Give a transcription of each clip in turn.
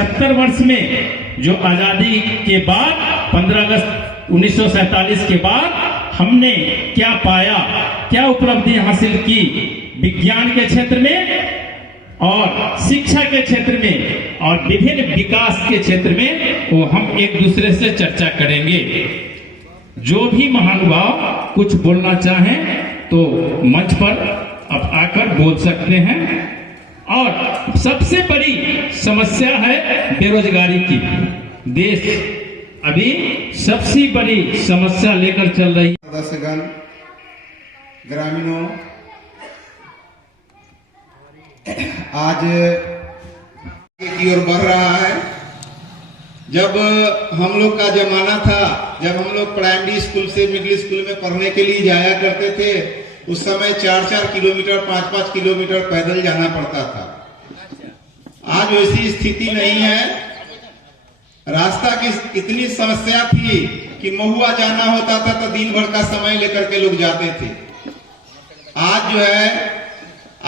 75 वर्ष में जो आजादी के बाद 15 अगस्त 1947 के बाद हमने क्या पाया, क्या उपलब्धि हासिल की विज्ञान के क्षेत्र में और शिक्षा के क्षेत्र में और विभिन्न विकास के क्षेत्र में, वो हम एक दूसरे से चर्चा करेंगे। जो भी महानुभाव कुछ बोलना चाहें तो मंच पर अब आकर बोल सकते हैं। और सबसे बड़ी समस्या है बेरोजगारी की। देश अभी सबसे बड़ी समस्या लेकर चल रही है। सदस्यगण, ग्रामीणों, आज की ओर बढ़ रहा है। जब हम लोग का जमाना था, जब हम लोग प्राइमरी स्कूल से मिडिल स्कूल में पढ़ने के लिए जाया करते थे, उस समय 4-4 किलोमीटर 5-5 किलोमीटर पैदल जाना पड़ता था। आज वैसी स्थिति नहीं है। रास्ता की इतनी समस्या थी कि महुआ जाना होता था तो दिन भर का समय लेकर के लोग जाते थे। आज जो है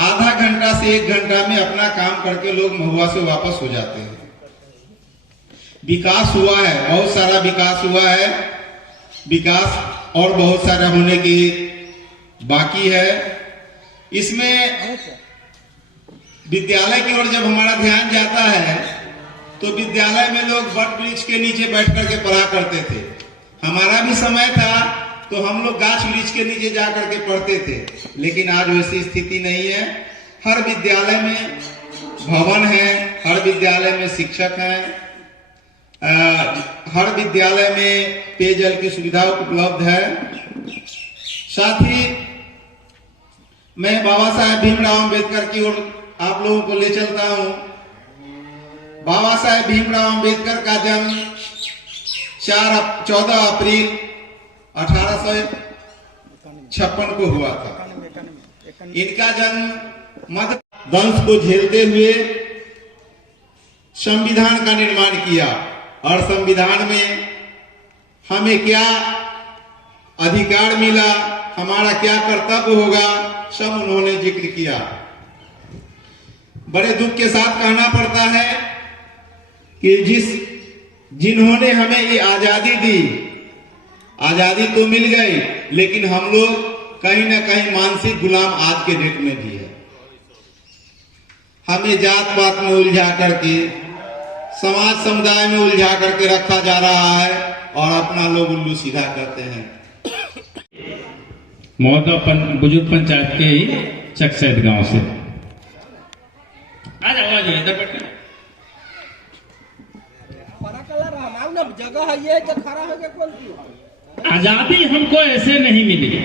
आधा घंटा से 1 घंटा में अपना काम करके लोग महुआ से वापस हो जाते हैं। विकास हुआ है, बहुत सारा विकास हुआ है। विकास और बहुत सारा होने की बाकी है। इसमें विद्यालय की ओर जब हमारा ध्यान जाता है तो विद्यालय में लोग वट वृक्ष के नीचे बैठ करके पढ़ा करते थे। हमारा भी समय था तो हम लोग गाछ वृक्ष के नीचे जा करके पढ़ते थे, लेकिन आज वैसी स्थिति नहीं है। हर विद्यालय में भवन है, हर विद्यालय में शिक्षक हैं, हर विद्यालय में पेयजल की सुविधा उपलब्ध है। साथ ही मैं बाबा साहेब भीमराव अंबेडकर की ओर आप लोगों को ले चलता हूं। बाबा साहेब भीमराव अंबेडकर का जन्म 14 अप्रैल 1856 को हुआ था। इनका जन्म मध्य वंश को झेलते हुए संविधान का निर्माण किया और संविधान में हमें क्या अधिकार मिला, हमारा क्या कर्तव्य होगा, सब उन्होंने जिक्र किया। बड़े दुख के साथ कहना पड़ता है कि जिन्होंने हमें ये आजादी दी, आजादी तो मिल गई, लेकिन हम लोग कहीं ना कहीं मानसिक गुलाम आज के डेट में भी है। हमें जात पात में उलझा करके, समाज समुदाय में उलझा करके रखा जा रहा है और अपना लोग उल्लू सीधा करते हैं। महोदय बुजुर्ग पंचायत के ही चकसैद गांव से आ जाओ इधर बैठे। आजादी हमको ऐसे नहीं मिली,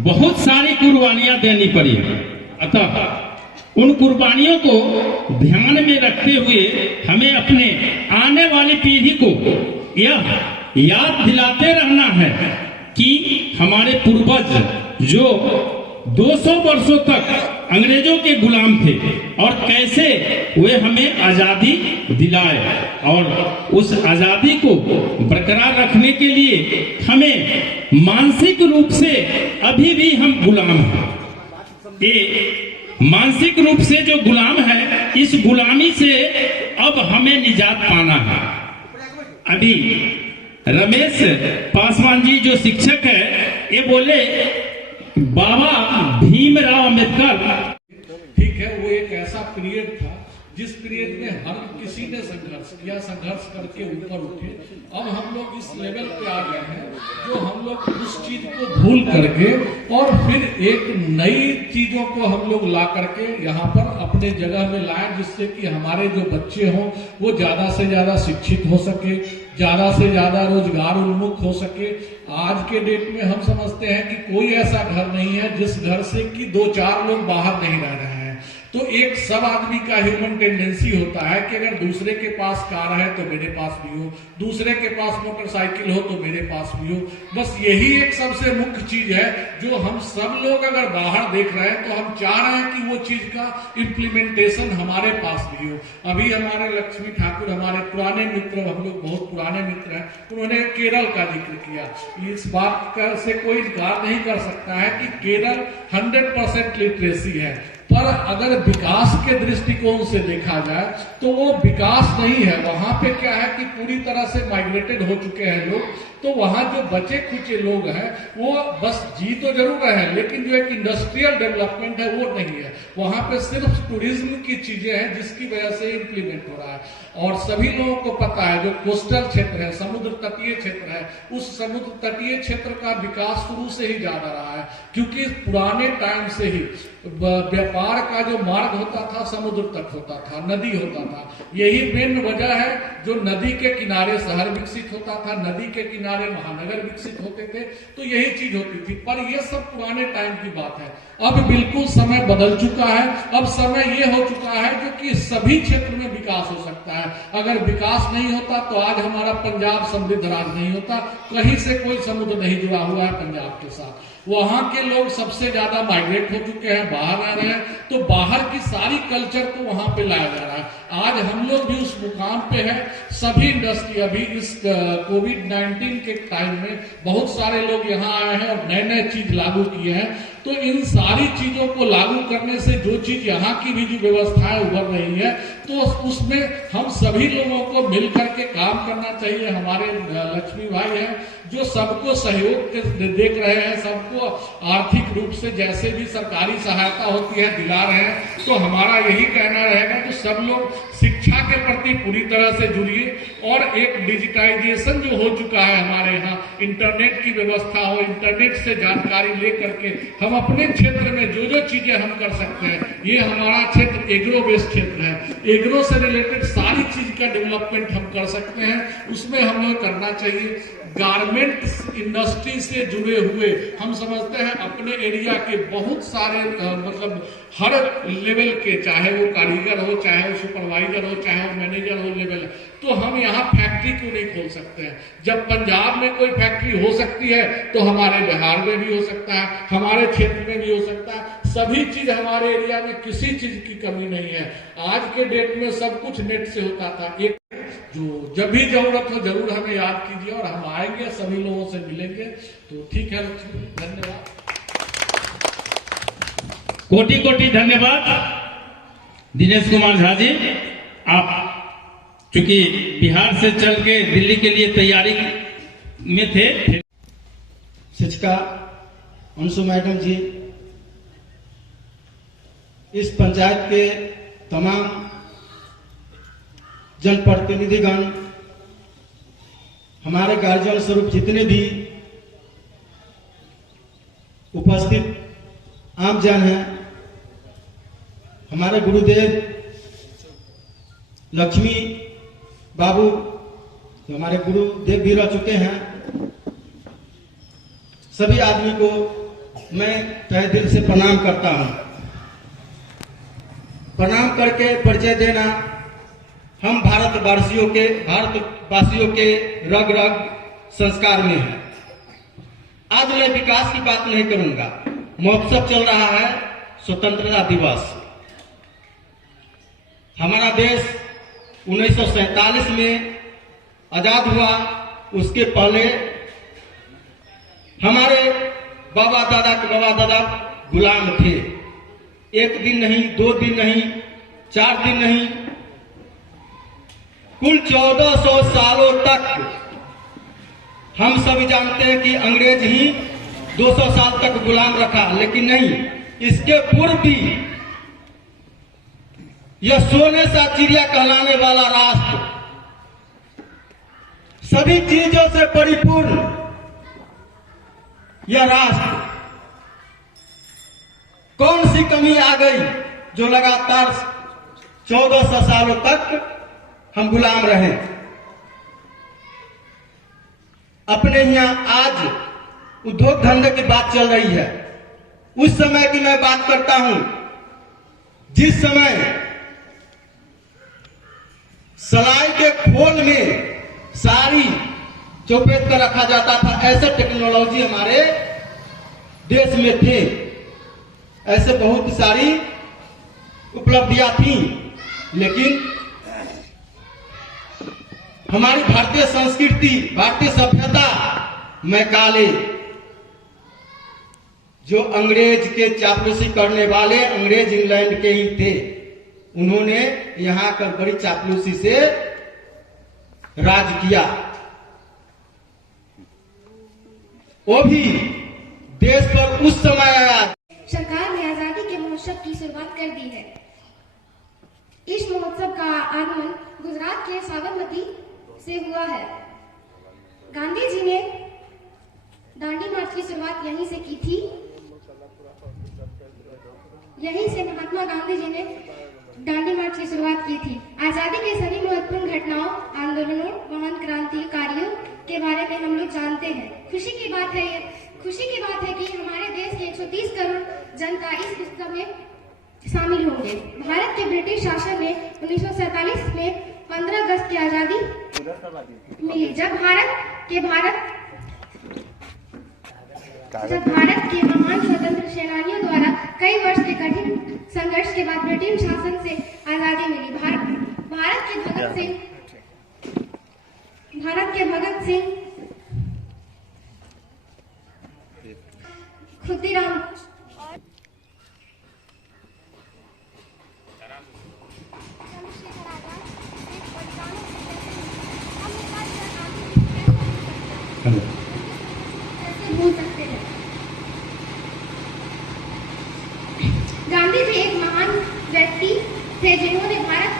बहुत सारी कुर्बानियां देनी पड़ी। अतः उन कुर्बानियों को ध्यान में रखते हुए हमें अपने आने वाली पीढ़ी को यह याद दिलाते रहना है कि हमारे पूर्वज जो 200 वर्षों तक अंग्रेजों के गुलाम थे और कैसे वे हमें आजादी दिलाए, और उस आजादी को बरकरार रखने के लिए हमें मानसिक रूप से अभी भी हम गुलाम हैं। ये मानसिक रूप से जो गुलाम है, इस गुलामी से अब हमें निजात पाना है। अभी रमेश पासवान जी जो शिक्षक है, ये बोले बाबा भीमराव अंबेडकर। ठीक है, वो एक ऐसा पीरियड था जिस पीरियड में हर किसी ने संघर्ष किया, संघर्ष करके ऊपर उठे। अब हम लोग इस लेवल पे आ गए हैं जो हम लोग उस चीज को भूल करके और फिर एक नई चीजों को हम लोग ला करके यहाँ पर अपने जगह में लाएं, जिससे कि हमारे जो बच्चे हों वो ज्यादा से ज्यादा शिक्षित हो सके, ज्यादा से ज्यादा रोजगार उन्मुख हो सके। आज के डेट में हम समझते हैं कि कोई ऐसा घर नहीं है जिस घर से कि 2-4 लोग बाहर नहीं रह रहे हैं। तो एक सब आदमी का ह्यूमन टेंडेंसी होता है कि अगर दूसरे के पास कार है तो मेरे पास भी हो, दूसरे के पास मोटरसाइकिल हो तो मेरे पास भी हो। बस यही एक सबसे मुख्य चीज है जो हम सब लोग अगर बाहर देख रहे हैं तो हम चाह रहे हैं कि वो चीज का इम्प्लीमेंटेशन हमारे पास भी हो। अभी हमारे लक्ष्मी ठाकुर, हमारे पुराने मित्र, हम लोग बहुत पुराने मित्र हैं, उन्होंने केरल का जिक्र किया। इस बात से कोई इनकार नहीं कर सकता है कि केरल 100% लिटरेसी है, पर पर अगर विकास के दृष्टिकोण से देखा जाए तो वो विकास नहीं है। वहां पे क्या है कि पूरी तरह से माइग्रेटेड हो चुके हैं लोग, तो वहां जो बचे खुचे लोग हैं वो बस जी तो जरूर रहे हैं, लेकिन जो एक इंडस्ट्रियल डेवलपमेंट है वो नहीं है। वहां पे सिर्फ टूरिज्म की चीजें हैं जिसकी वजह से इम्प्लीमेंट हो रहा है। और सभी लोगों को पता है जो कोस्टल क्षेत्र है, समुद्र तटीय क्षेत्र है, उस समुद्र तटीय क्षेत्र का विकास शुरू से ही ज्यादा रहा है, क्योंकि पुराने टाइम से ही व्यापार का जो मार्ग होता था समुद्र तक होता था, नदी होता था। यही मेन वजह है जो नदी के किनारे शहर विकसित होता था, नदी के किनारे महानगर विकसित होते थे, तो यही चीज होती थी। पर यह सब पुराने टाइम की बात है। अब बिल्कुल समय बदल चुका है। अब समय ये हो चुका है जो कि सभी क्षेत्र में विकास हो सकता है। अगर विकास नहीं होता तो आज हमारा पंजाब समृद्ध राज्य नहीं होता। कहीं से कोई समुद्र नहीं जुड़ा हुआ है पंजाब के साथ। वहां के लोग सबसे ज्यादा माइग्रेट हो चुके हैं, बाहर रह रहे हैं, तो बाहर की सारी कल्चर को वहां पे लाया जा रहा है। आज हम लोग भी उस मुकाम पे हैं। सभी इंडस्ट्री अभी इस कोविड-19 के टाइम में बहुत सारे लोग यहाँ आए हैं और नए नए चीज लागू किए हैं। तो इन सारी चीजों को लागू करने से जो चीज यहाँ की भी जो व्यवस्थाएं उभर रही है, तो उसमें हम सभी लोगों को मिलकर के काम करना चाहिए। हमारे लक्ष्मी भाई हैं जो सबको सहयोग देख रहे हैं, सबको आर्थिक रूप से जैसे भी सरकारी सहायता होती है दिला रहे हैं। तो हमारा यही कहना रहेगा कि सब लोग शिक्षा के प्रति पूरी तरह से जुड़िए और एक डिजिटाइजेशन जो हो चुका है हमारे यहाँ, इंटरनेट की व्यवस्था हो, इंटरनेट से जानकारी लेकर के हम अपने क्षेत्र में जो जो चीजें हम कर सकते हैं। ये हमारा क्षेत्र एग्रो बेस्ड क्षेत्र है, एग्रो से रिलेटेड सारी चीज का डेवलपमेंट हम कर सकते हैं, उसमें हम लोग करना चाहिए। गारमेंट इंडस्ट्री से जुड़े हुए हम समझते हैं अपने एरिया के बहुत सारे मतलब हर लेवल के, चाहे वो कारीगर हो, चाहे वो सुपरवाइजर हो, चाहे वो मैनेजर हो लेवल, तो हम यहाँ फैक्ट्री क्यों नहीं खोल सकते हैं? जब पंजाब में कोई फैक्ट्री हो सकती है तो हमारे बिहार में भी हो सकता है, हमारे क्षेत्र में भी हो सकता है। सभी चीज हमारे एरिया में, किसी चीज की कमी नहीं है। आज के डेट में सब कुछ नेट से होता था। एक जो जब भी जरूरत हो जरूर हमें याद कीजिए और हम आएंगे, सभी लोगों से मिलेंगे। तो ठीक है, धन्यवाद, कोटि कोटि धन्यवाद दिनेश कुमार झा जी। आप चूंकि बिहार से चल के दिल्ली के लिए तैयारी में थे। शिक्षिका अंशु मैडम जी, इस पंचायत के तमाम जनप्रतिनिधिगण, हमारे गार्जियन स्वरूप जितने भी उपस्थित आमजन हैं, हमारे गुरुदेव लक्ष्मी बाबू जो हमारे गुरुदेव भी रह चुके हैं, सभी आदमी को मैं तहे दिल से प्रणाम करता हूं। प्रणाम करके परिचय देना हम भारतवासियों के रग रग संस्कार में है। आज मैं विकास की बात नहीं करूंगा। महोत्सव चल रहा है, स्वतंत्रता दिवस। हमारा देश 1947 में आजाद हुआ। उसके पहले हमारे बाबा दादा गुलाम थे। एक दिन नहीं, 2 दिन नहीं, 4 दिन नहीं, कुल 1400 सालों तक हम सभी जानते हैं कि अंग्रेज ही 200 साल तक गुलाम रखा, लेकिन नहीं, इसके पूर्व भी यह सोने सा चिड़िया कहलाने वाला राष्ट्र, सभी चीजों से परिपूर्ण यह राष्ट्र, कौन सी कमी आ गई जो लगातार 1400 सालों तक हम गुलाम रहे? अपने यहाँ आज उद्योग धंधे की बात चल रही है। उस समय की मैं बात करता हूं जिस समय सलाई के खोल में साड़ी चौपेट कर रखा जाता था। ऐसे टेक्नोलॉजी हमारे देश में थे, ऐसे बहुत सारी उपलब्धियां थी, लेकिन हमारी भारतीय संस्कृति, भारतीय सभ्यता में काले जो अंग्रेज के चापलूसी करने वाले अंग्रेज इंग्लैंड के ही थे। उन्होंने यहाँ कर बड़ी चापलूसी से राज किया। वो भी देश पर उस समय आया। सरकार ने आजादी के महोत्सव की शुरुआत कर दी है। इस महोत्सव का आगमन गुजरात के साबरमती से हुआ है। गांधी जी ने दांडी मार्च की शुरुआत यहीं से की थी। यहीं से महात्मा गांधी जी ने दांडी मार्च की शुरुआत की थी। आजादी के सभी महत्वपूर्ण घटनाओं, आंदोलनों, महान क्रांतिकारियों के बारे में हम लोग जानते हैं। खुशी की बात है कि हमारे देश के 130 करोड़ जनता इस उत्सव में शामिल होंगे। भारत के ब्रिटिश शासन में 1947 में 15 अगस्त की आजादी मिली। जब भारत के महान स्वतंत्र सेनानियों द्वारा कई वर्ष के कठिन संघर्ष के बाद ब्रिटिश शासन से आजादी मिली। भारत के भगत सिंह खुदीराम भूल सकते हैं। गांधी जी एक महान व्यक्ति थे जिन्होंने भारत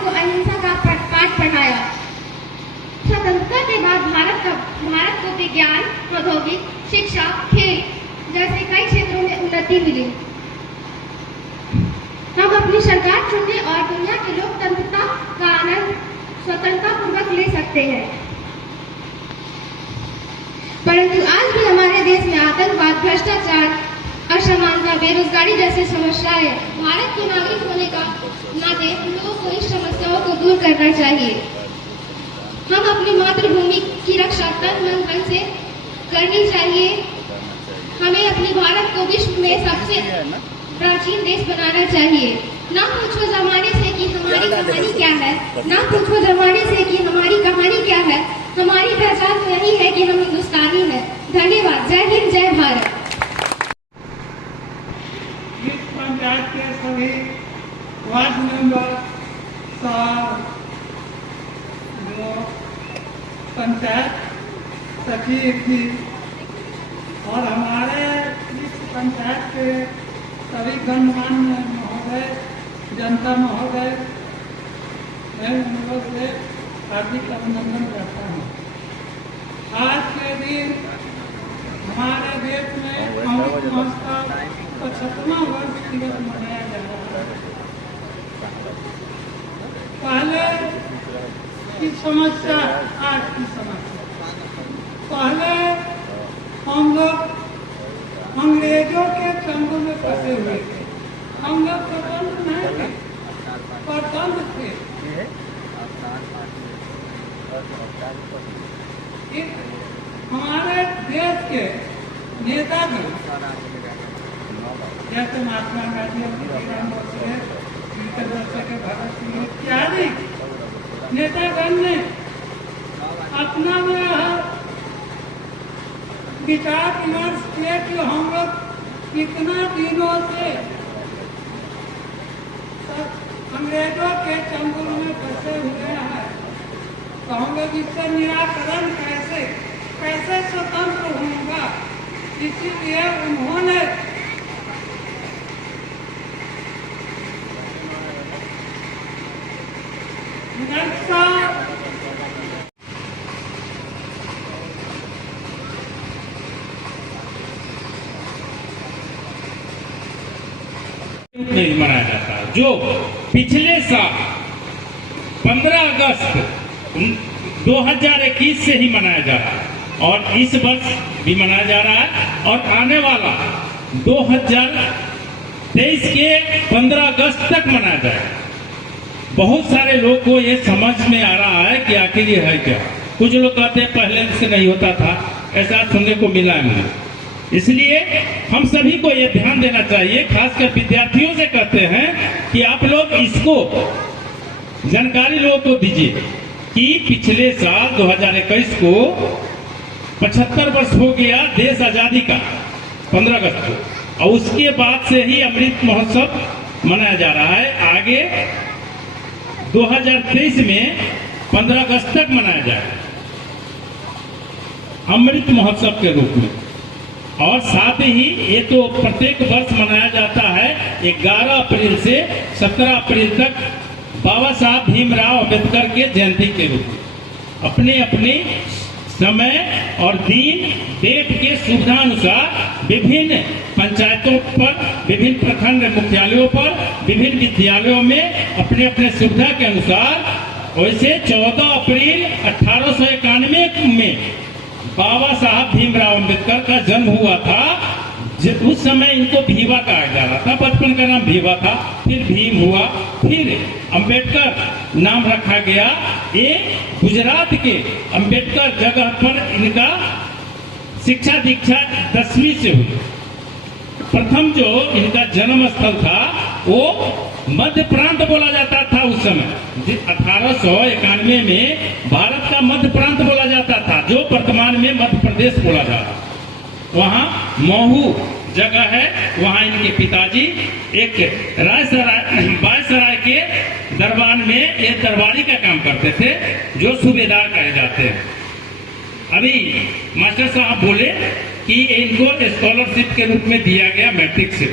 को अहिंसा का पाठ पढ़ाया। स्वतंत्रता के बाद भारत को विज्ञान, प्रौद्योगिकी, शिक्षा, खेल जैसे कई क्षेत्रों में उन्नति मिली। हम अपनी सरकार चुनने और दुनिया की लोकतंत्रता का आनंद स्वतंत्रता पूर्वक ले सकते हैं। परंतु आज भी हमारे देश में आतंकवाद, भ्रष्टाचार, असमानता, बेरोजगारी जैसी समस्याएं। भारत के नागरिक होने का नाते हम लोगों को इस समस्याओं को दूर करना चाहिए। हम अपनी मातृभूमि की रक्षा तन मन धन से करनी चाहिए। हमें अपने भारत को विश्व में सबसे प्राचीन देश बनाना चाहिए। ना पूछो जमाने से कि हमारी कहानी क्या है, ना पूछो जमाने से कि हमारी कहानी क्या है। हमारी पहचान तो यही है कि हम हिंदुस्तानी हैं। धन्यवाद। जय हिंद, जय भारत। इस पंचायत के सभी वार्ड मेंबर, जो पंचायत सचिव जी और हमारे इस पंचायत के सभी गणमान्य महोदय, जनता महोदय, मैं उन लोग से हार्दिक अभिनंदन करता हूँ। आज के दिन हमारे देश में अमृत महोत्सव 75वां वर्ष दिवस मनाया जा रहा है। पहले की समस्या, आज की समस्या। पहले हम लोग अंग्रेजों के चंगुल में फंसे हुए थे। हम लोग स्वतंत्र नहीं थे, परतंत्र थे। हमारे देश के नेतागण जैसे महात्मा गांधी, के भगत सिंह इत्यादि नेतागण ने अपना विचार विमर्श किया कि हम लोग इतना दिनों से अंग्रेजों के चंगुल में फंसे हुए हैं, तो हम लोग इससे निराकरण कैसे स्वतंत्र होगा। इसीलिए उन्होंने नहीं मनाया जाता, जो पिछले साल 15 अगस्त 2021 से ही मनाया जा रहा है और इस वर्ष भी मनाया जा रहा है और आने वाला 2023 के 15 अगस्त तक मनाया जाएगा। बहुत सारे लोग को ये समझ में आ रहा है कि आखिर ये है क्या। कुछ लोग कहते हैं पहले से नहीं होता था, ऐसा सुनने को मिला है मुझे। इसलिए हम सभी को ये ध्यान देना चाहिए, खासकर विद्यार्थियों से कहते हैं कि आप लोग इसको जानकारी लोगों को दीजिए कि पिछले साल 2021 को 75 वर्ष हो गया देश आजादी का 15 अगस्त को, और उसके बाद से ही अमृत महोत्सव मनाया जा रहा है। आगे 2023 में 15 अगस्त तक मनाया जाएगा अमृत महोत्सव के रूप में। और साथ ही ये तो प्रत्येक वर्ष मनाया जाता है 11 अप्रैल से 17 अप्रैल तक बाबा साहब भीमराव अम्बेडकर के जयंती के रूप में अपने अपने समय और दिन डेट के सुविधानुसार विभिन्न पंचायतों पर, विभिन्न प्रखंड मुख्यालयों पर, विभिन्न विद्यालयों में अपने अपने सुविधा के अनुसार। वैसे 14 अप्रैल 1891 में बाबा साहब भीमराव अम्बेडकर का जन्म हुआ था। उस समय इनको भीवा कहा जा रहा था, बचपन का नाम भीवा था, फिर भीम हुआ, फिर अम्बेडकर नाम रखा गया। ये गुजरात के अम्बेडकर जगह पर इनका शिक्षा दीक्षा 10वीं से हुई। प्रथम जो इनका जन्म स्थल था वो मध्य प्रांत बोला जाता था उस समय। 1891 में भारत का मध्य प्रांत बोला जाता था, जो वर्तमान में मध्य प्रदेश बोला जा रहा है। वहाँ महू जगह है, वहाँ इनके पिताजी एक बायसराय के दरबार में एक दरबारी का काम करते थे, जो सूबेदार कहे जाते हैं। अभी मास्टर साहब बोले कि इनको स्कॉलरशिप के रूप में दिया गया मैट्रिक से।